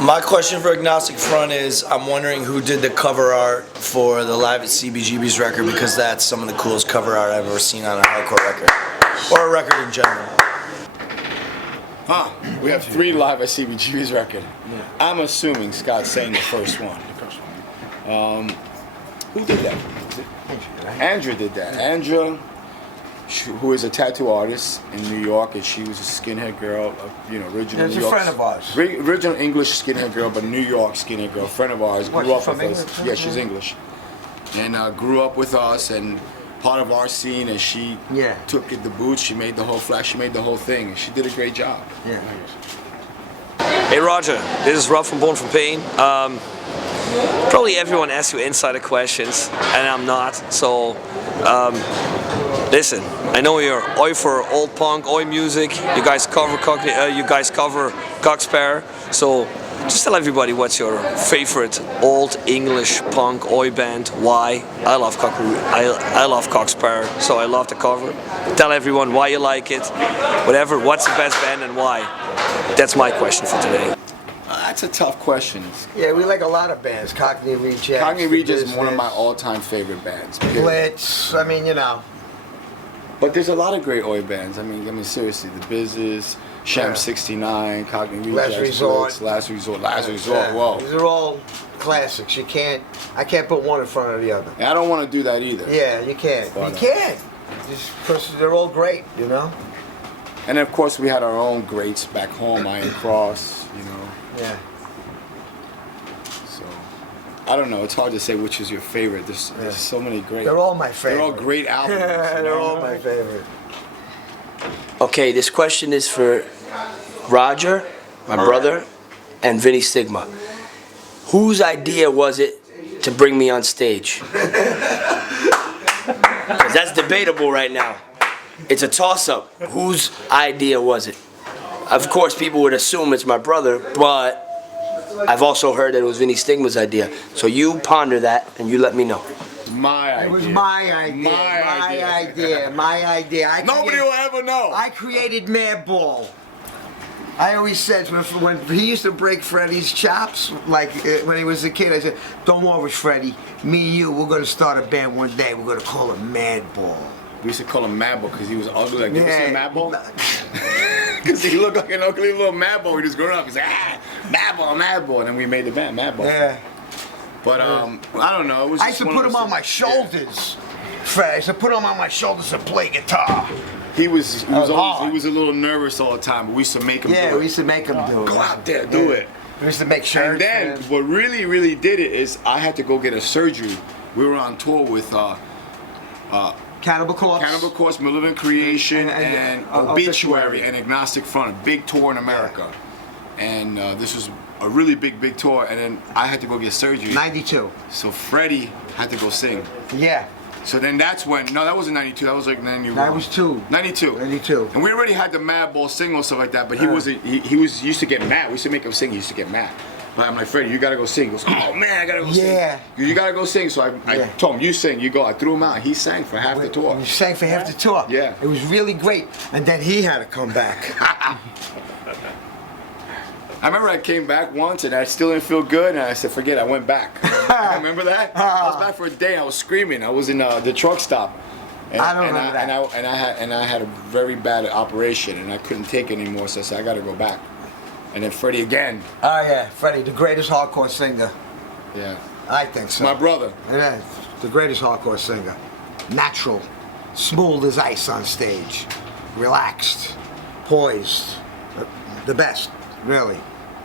My question for Agnostic Front is, I'm wondering who did the cover art for the Live at CBGB's record, because that's some of the coolest cover art I've ever seen on a hardcore record, or a record in general. We have 3 Live at CBGB's record. Yeah. I'm assuming Scott's saying the first one. Who did that? Andrew did that. Andrew, who is a tattoo artist in New York, and she was a skinhead girl, original New York. She's a friend of ours. Original English skinhead girl, but New York skinhead girl, friend of ours. Grew up with us. Yeah, she's English, and grew up with us and part of our scene. And she took it the boots. She made the whole flash. She made the whole thing. And she did a great job. Yeah. Hey Roger, this is Rob from Born from Pain. Probably everyone asks you insider questions, and I'm not. So, listen. I know you're oi for old punk, oi music. You guys cover Cockspare. So, just tell everybody what's your favorite old English punk oi band. Why? I love Cockspare, so I love the cover. Tell everyone why you like it. Whatever. What's the best band and why? That's my question for today. That's a tough question. Yeah, we like a lot of bands. Cockney Rejects. Cockney Rejects is one of my all-time favorite bands. Blitz. I mean, But there's a lot of great oi bands. I mean, seriously, The Business, Sham 69, Cockney Rejects, Last Resort. Whoa. These are all classics. I can't put one in front of the other. And I don't want to do that either. Yeah, you can't. You can't. Just because they're all great, And of course, we had our own greats back home, Iron Cross, Yeah. So, I don't know. It's hard to say which is your favorite. There's so many great. They're all my favorite. They're all great albums. They're all my favorite. Okay, this question is for Roger, my brother, and Vinnie Stigma. Whose idea was it to bring me on stage? 'Cause that's debatable right now. It's a toss-up. Whose idea was it? Of course, people would assume it's my brother, but I've also heard that it was Vinnie Stigma's idea. So you ponder that and you let me know. My idea. It was my idea. My idea. Nobody will ever know. I created Madball. I always said when he used to break Freddy's chops, like when he was a kid, I said, "Don't worry, Freddy. Me and you, we're gonna start a band one day. We're gonna call it Madball." We used to call him Madball because he was ugly. Like, did you see Madball? Because he looked like an ugly little Madball when he was growing up. He's like, Madball. And then we made the band Madball. Yeah. But I don't know. It was I used to put him on my shoulders. Fred, I used to put him on my shoulders and play guitar. He was a little nervous all the time, but we used to make him do it. Yeah, we used to make him do it. Go out there, do it. We used to make shirts. And then what really did it is I had to go get a surgery. We were on tour with Cannibal Corpse, Militant Creation, and Obituary, and Agnostic Front, a big tour in America. And this was a really big tour, and then I had to go get surgery. 92. So Freddy had to go sing. Yeah. So then that's when, no, that wasn't 92, that was like 91. That was 92. 92. And we already had the Madball single and stuff like that, but he used to get mad. We used to make him sing, he used to get mad. But I'm like, Freddy, you gotta go sing. He goes, oh man, I gotta go sing. Yeah. You gotta go sing. So I told him, you sing, you go. I threw him out. He sang for half the tour. He sang for half the tour. Yeah. It was really great. And then he had to come back. I remember I came back once and I still didn't feel good, and I said, forget it, I went back. Remember that? I was back for a day and I was screaming. I was in the truck stop. And, I don't remember that. And I had a very bad operation and I couldn't take it anymore, so I said, I gotta go back. And then Freddy again. Oh yeah, Freddy, the greatest hardcore singer. Yeah. I think so. My brother. Yeah, the greatest hardcore singer. Natural, smooth as ice on stage, relaxed, poised, the best, really.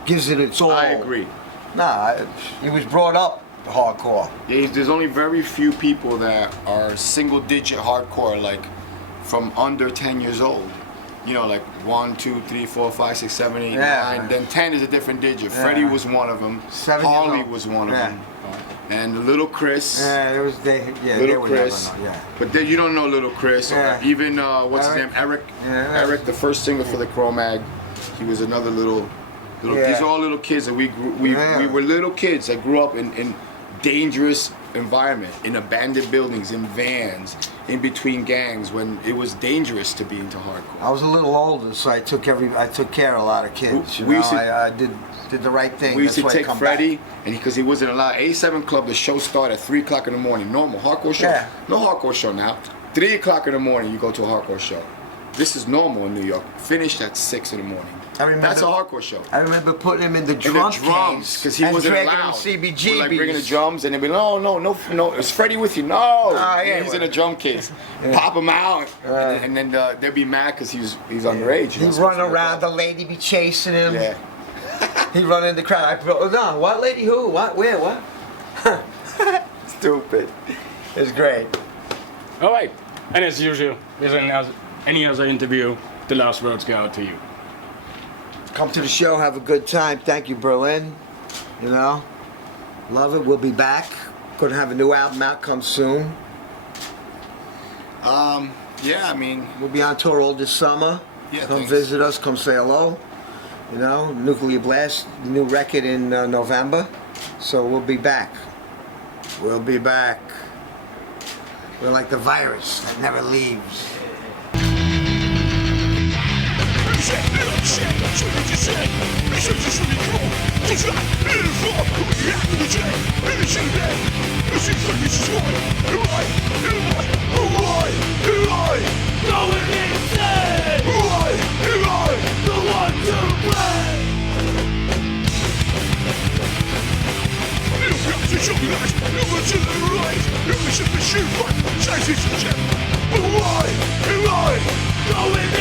Gives it its all. I agree. Nah, he was brought up hardcore. Yeah, there's only very few people that are single-digit hardcore, like from under 10 years old. You know, like 1, 2, 3, 4, 5, 6, 7, 8, 9. Then 10 is a different digit. Yeah. Freddie was one of them. Harley was one of them. And Little Chris. Yeah, Little Chris. Never know, yeah. But then you don't know Little Chris. Yeah. Or even what's his name? Eric. Yeah. Eric, the first singer for the Cro-Mag. He was another little. These are all little kids that we were little kids that grew up in dangerous environment, in abandoned buildings, in vans, in between gangs, when it was dangerous to be into hardcore. I was a little older, so I took care of a lot of kids. I did did the right thing. We used That's to why he take come Freddy, and because he wasn't allowed, 87 Club, the show started at 3 o'clock in the morning. Normal, hardcore show. Yeah. No hardcore show now. 3 o'clock in the morning, you go to a hardcore show. This is normal in New York. Finished at 6 in the morning. I remember, that's a hardcore show. I remember putting him in the And drum the drums, because he and wasn't dragging allowed. him CBGBs. We're like bringing the drums, and they'd be no, is Freddy with you? No, yeah, he's in a drum case. Pop him out, and then they'd be mad because he's underage. He'd run around, the lady be chasing him. Yeah. He'd run in the crowd. No, what lady? Who? What? Where? What? Stupid. It's great. All right. And as usual, with any other interview, the last words go out to you. Come to the show, have a good time. Thank you, Berlin. You know, love it. We'll be back. Gonna have a new album out, come soon. Yeah, I mean, We'll be on tour all this summer. Yeah, come thanks. visit us. Come say hello. You know, Nuclear Blast, new record in November. So we'll be back. We'll be back. We're like the virus that never leaves. Going